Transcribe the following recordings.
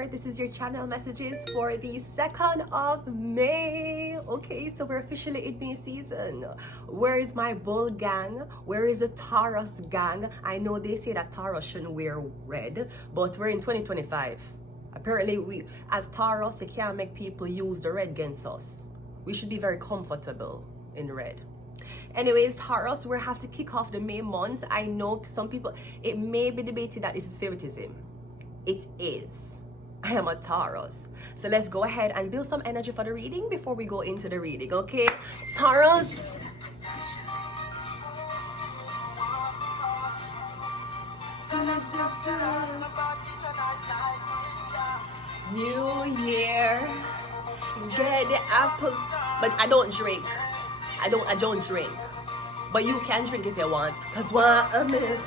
there, this is your channel messages for the 2nd of May. Okay, so we're officially in May season. Where is my bull gang? Where is the Taurus gang? I know they say that Taurus shouldn't wear red, but we're in 2025. Apparently, we as Taurus, you can't make people use the red against us. We should be very comfortable in red. Anyways, Taurus, we have to kick off the May month. I know some people, it may be debated that this is favoritism. It is. I am a Taurus. So let's go ahead and build some energy for the reading before we go into the reading, okay? Taurus. New year. Get the apple. But I don't drink. I don't drink. But you can drink if you want. Cause what a miss.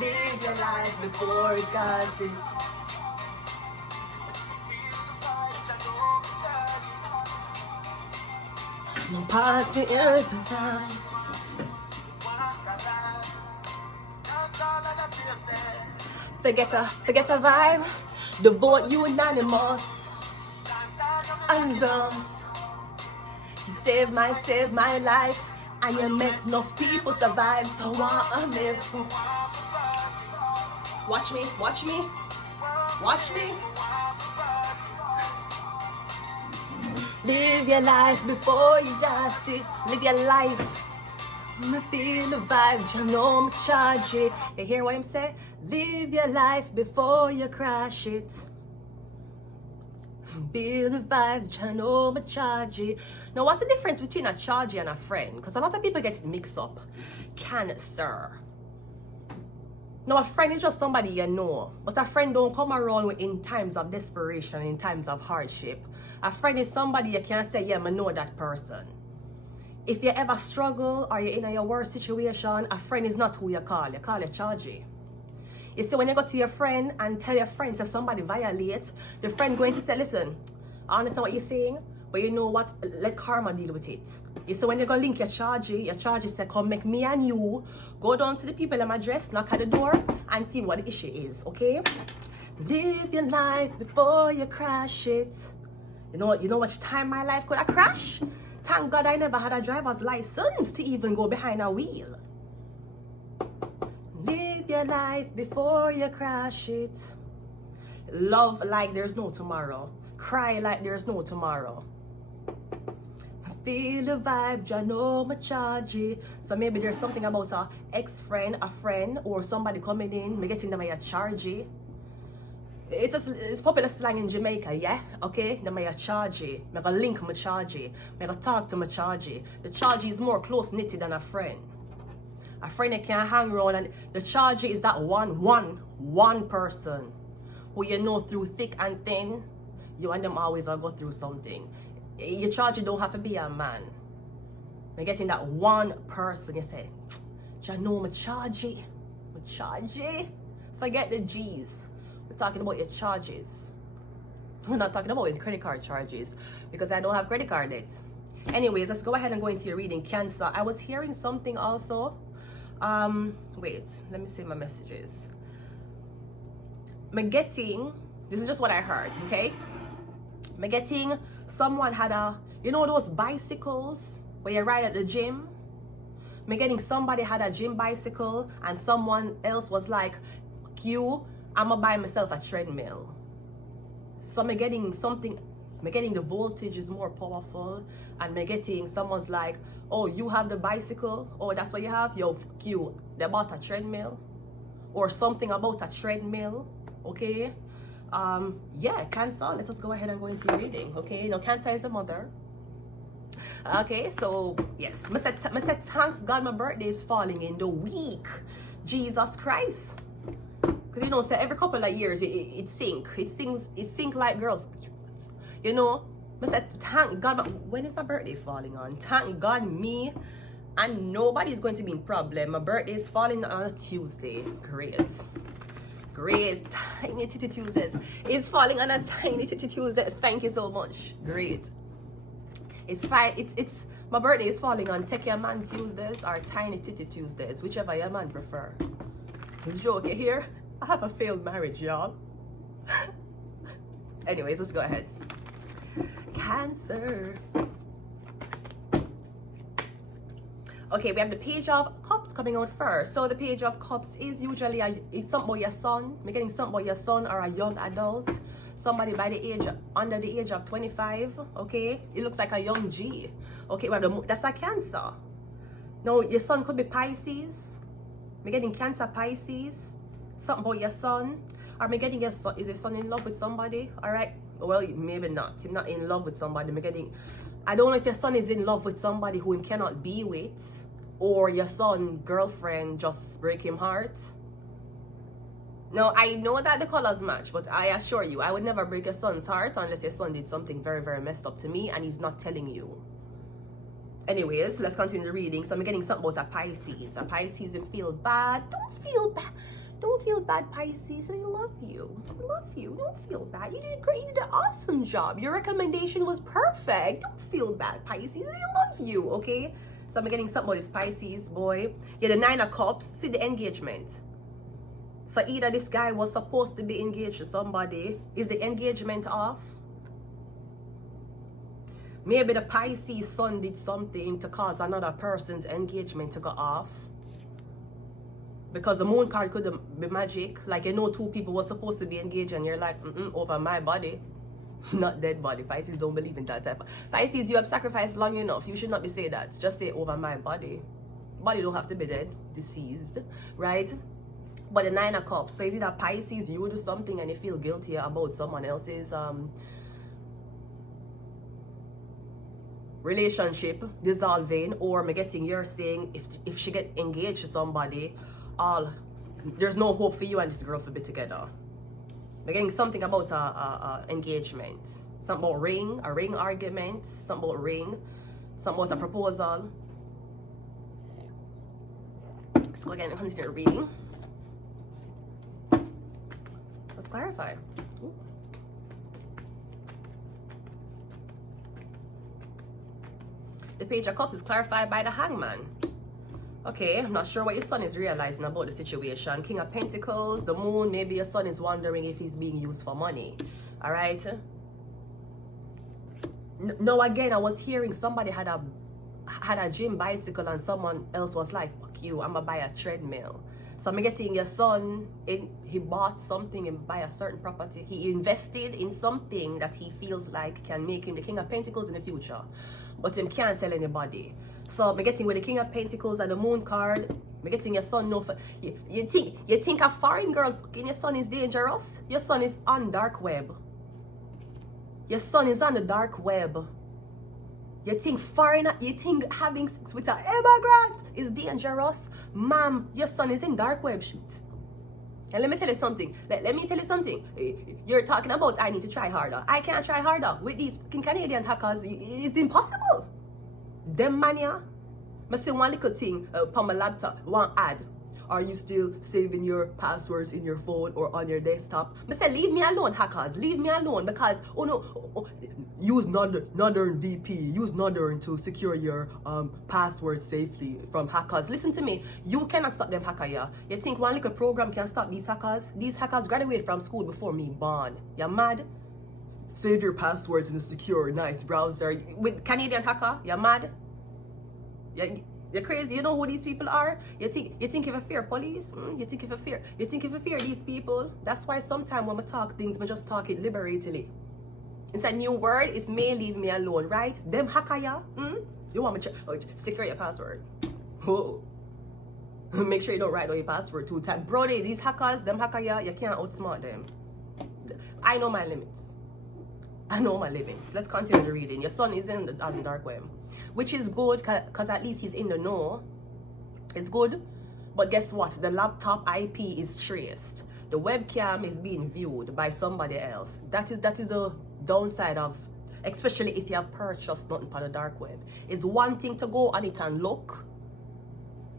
Live your life before gossip. No party is the time. Forget a vibe. The vote unanimous. And thus, you save my life, and you make enough people survive. So what a myth. Watch me. Live your life before you dance it. Live your life. I feel the vibe, you know I'm charge it. You hear what I'm saying? Live your life before you crash it. Feel the vibe, you know I'm charge it. Now, what's the difference between a charge and a friend? Because a lot of people get it mixed up. Cancer. Now, a friend is just somebody you know, but a friend don't come around in times of desperation, in times of hardship. A friend is somebody you can say, yeah, I know that person. If you ever struggle or you're in your worst situation, a friend is not who you call a chargy. You see, when you go to your friend and tell your friend that somebody violates, the friend going to say, listen, I understand what you're saying, but you know what, let karma deal with it. You see, when you go link your chargy say, come make me and you go down to the people in my address, knock at the door, and see what the issue is, okay? Live your life before you crash it. You know what time my life could have crashed? Thank God I never had a driver's license to even go behind a wheel. Live your life before you crash it. Love like there's no tomorrow. Cry like there's no tomorrow. Feel the vibe, you know my chargy. So maybe there's something about a ex-friend, a friend, or somebody coming in, me getting them a chargy. It's popular slang in Jamaica, yeah? Okay? Them a chargy. Me go link my chargy. Me go talk to my chargy. The chargy is more close-knitted than a friend. A friend that can hang around, and the chargy is that one person who you know through thick and thin. You and them always go through something. Your chargy don't have to be a man. Me getting that one person, you say, you know my chargy. My chargy? Forget the G's. We're talking about your charges. We're not talking about your credit card charges because I don't have credit card debt. Anyways, let's go ahead and go into your reading. Cancer. I was hearing something also. Wait, let me see my messages. This is just what I heard, okay? I'm getting someone had you know those bicycles where you ride at the gym? I'm getting somebody had a gym bicycle and someone else was like, you, I'm gonna buy myself a treadmill. So I'm getting the voltage is more powerful, and I'm getting someone's like, oh, you have the bicycle? Oh, that's what you have? Yo, you, they bought a treadmill? Or something about a treadmill, okay? Yeah, Cancer, let us go ahead and go into your reading, okay? Now, Cancer is the mother. Okay, so, yes. I said, thank God my birthday is falling in the week. Jesus Christ. Because, you know, so every couple of years, it sync like girls' periods. You know? I said, thank God, when is my birthday falling on? Thank God me and nobody's going to be in problem. My birthday is falling on a Tuesday. Great. Tiny titty Tuesdays. It's falling on a tiny titty Tuesday. Thank you so much. Great. It's fine. It's My birthday is falling on Take Your Man Tuesdays or Tiny Titty Tuesdays, whichever your man prefer. This joke you hear? I have a failed marriage, y'all. Anyways, let's go ahead. Cancer. Okay, we have the Page of Cups coming out first. So the Page of Cups is usually it's something about your son. We're getting something about your son or a young adult. Somebody by the age, under the age of 25, okay? It looks like a young G. Okay, well, that's a Cancer. Now, your son could be Pisces. We're getting Cancer, Pisces. Something about your son. Or we're getting your son, is your son in love with somebody? All right, well, maybe not. He's not in love with somebody. We're getting, I don't know if your son is in love with somebody who he cannot be with, or your son girlfriend just break him heart. No, I know that the colors match, but I assure you, I would never break your son's heart unless your son did something very, very messed up to me and he's not telling you. Anyways, let's continue the reading. So I'm getting something about a Pisces. A Pisces and feel bad. Don't feel bad. Don't feel bad, Pisces. I love you. I love you. Don't feel bad. You did great. You did an awesome job. Your recommendation was perfect. Don't feel bad, Pisces. I love you, okay? So I'm getting something about this Pisces boy. Yeah, the Nine of Cups. See the engagement. So either this guy was supposed to be engaged to somebody. Is the engagement off? Maybe the Pisces son did something to cause another person's engagement to go off. Because the moon card could be magic. Like, you know, two people were supposed to be engaged and you're like, over my body. Not dead body. Pisces don't believe in that type of... Pisces, you have sacrificed long enough. You should not be saying that. Just say over my body. Body don't have to be dead. Deceased. Right? But the Nine of Cups. So is it a Pisces, you do something and you feel guilty about someone else's relationship dissolving, or me getting you're saying if she get engaged to somebody, there's no hope for you and this girl to be together. We're getting something about a engagement, something about a ring argument, something about ring, something about a proposal. Let's go again and continue reading. Let's clarify. Ooh. The Page of Cups is clarified by the Hangman. Okay, I'm not sure what your son is realizing about the situation. King of Pentacles, the Moon, maybe your son is wondering if he's being used for money. All right. No, again, I was hearing somebody had a gym bicycle and someone else was like, fuck you, I'm gonna buy a treadmill. So I'm getting your son, he bought something and buy a certain property. He invested in something that he feels like can make him the King of Pentacles in the future. But him can't tell anybody. So I'm getting with the King of Pentacles and the Moon card. I'm getting your son know for you think a foreign girl fucking your son is dangerous? Your son is on dark web. Your son is on the dark web. You think having sex with an immigrant is dangerous? Ma'am, your son is in dark web shit. And let me tell you something. Let me tell you something. You're talking about I need to try harder. I can't try harder. With these fucking Canadian hackers, it's impossible. Them mania. I see one little thing on my laptop, one ad. Are you still saving your passwords in your phone or on your desktop? I say, leave me alone, hackers. Leave me alone, because use Northern VP. Use Northern to secure your passwords safely from hackers. Listen to me. You cannot stop them hacker, yeah. You think one little program can stop these hackers? These hackers graduated from school before me born. You're mad? Save your passwords in a secure, nice browser. With Canadian hacker, you're mad? You're crazy. You know who these people are? You think if you fear police? You think if you fear these people? That's why sometimes when we talk things, we just talk it liberatedly. It's a new word. It's may leave me alone, right? Them hacker ya? You want me to secure your password? Whoa. Make sure you don't write down your password 2 times. Brody, these hackers, them hacker ya, you can't outsmart them. I know my limits. I know my limits. Let's continue the reading. Your son is on the dark web, which is good because at least he's in the know. It's good. But guess what? The laptop IP is traced. The webcam is being viewed by somebody else. That is a downside of, especially if you have purchased nothing on the dark web. It's one thing to go on it and look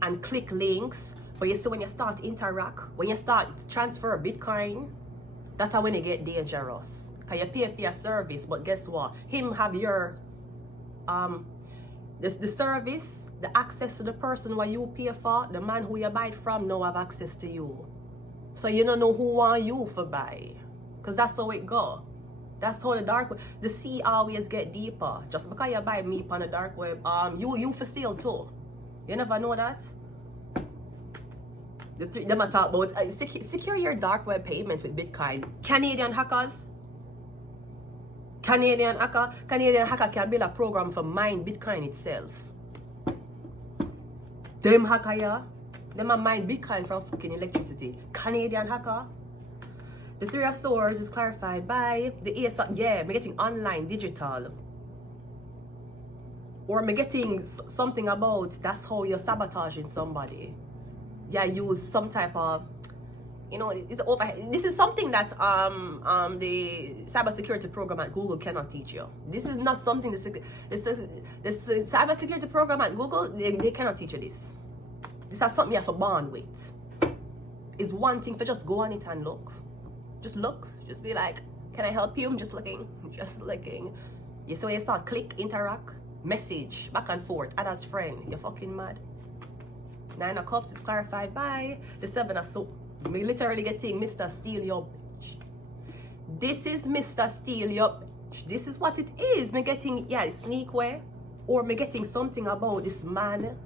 and click links, but you see when you start interact, when you start transfer Bitcoin, that's when you get dangerous. Because you pay for your service, but guess what? Him have your the service, the access to the person what you pay for, the man who you buy it from now have access to you. So you don't know who want you for buy. Because that's how it go. That's how the sea always get deeper. Just because you buy meat on the dark web, you for sale too. You never know that. Them a talk about secure your dark web payments with Bitcoin. Canadian hacker can build a program for mine Bitcoin itself. Them hacker, yeah, them a mine Bitcoin from fucking electricity. Canadian hacker. The Three of Swords is clarified by the Ace of, yeah, me getting online, digital. Or me getting something about that's how you're sabotaging somebody. Yeah, use some type of, you know, it's over. This is something that the cybersecurity program at Google cannot teach you. This is not something the cybersecurity program at Google, they cannot teach you this. This is something you have to bond with. It's one thing for just go on it and look. Just look. Just be like, can I help you? I'm just looking. Just looking. You see when you start click, interact, message, back and forth, add as friend. You're fucking mad. Nine of Cups is clarified by the Seven of Swords. Me literally getting Mr. Steal Your bitch. This is Mr. Steal Your bitch. This is what it is. Me getting, yeah, sneak way. Or me getting something about this man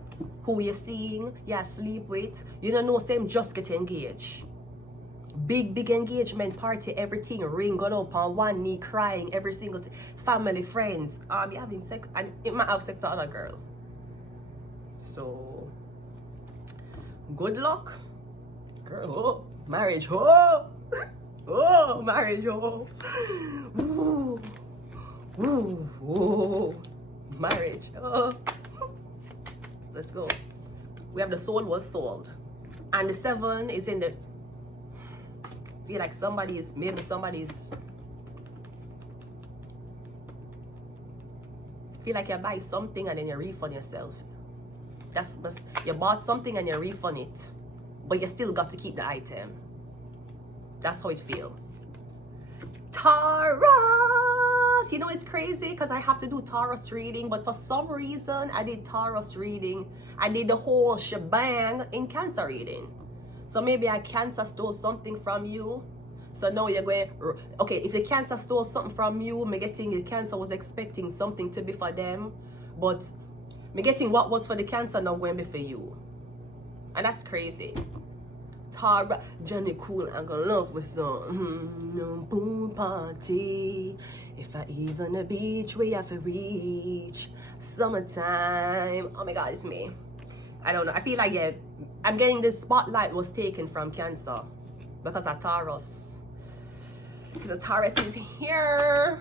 who you're seeing, yeah, sleep with. You don't know, same just get engaged. Big engagement party, everything, ring got up on one knee, crying every single family, friends. You having sex, and it might have sex with other girl. So good luck, girl. Oh, marriage. Oh, oh, marriage. Oh, ooh, ooh, ooh, marriage. Oh, let's go. We have the soul was sold, and the 7 is in the. Feel like somebody's feel like you buy something and then you refund yourself. You bought something and you refund it, but you still got to keep the item. That's how it feels. Taurus, you know it's crazy because I have to do Taurus reading, but for some reason I did Taurus reading. I did the whole shebang in Cancer reading. So maybe a Cancer stole something from you. So now you're going, okay, if the Cancer stole something from you, me getting the Cancer was expecting something to be for them. But me getting what was for the Cancer now going to be for you. And that's crazy. Tara, Johnny Cool, I'm gonna love with some pool party. If I even a beach we have to reach. Summertime. Oh my God, it's me. I don't know. I feel like, yeah, I'm getting the spotlight was taken from Cancer because of Taurus. Because Taurus is here.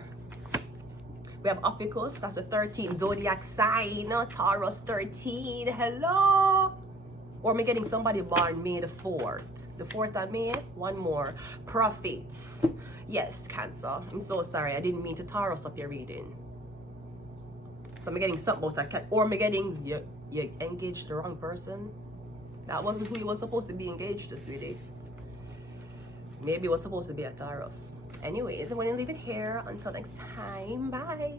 We have Ophiuchus, that's the 13th zodiac sign. Taurus 13. Hello. Or am I getting somebody born May the 4th? The 4th of May? One more. Prophets. Yes, Cancer. I'm so sorry. I didn't mean to Taurus up your reading. So I'm getting something about that. Or am I getting you engaged the wrong person? That wasn't who you were supposed to be engaged to, sweetie. Maybe it was supposed to be a Taurus. Anyways, I'm going to leave it here. Until next time. Bye.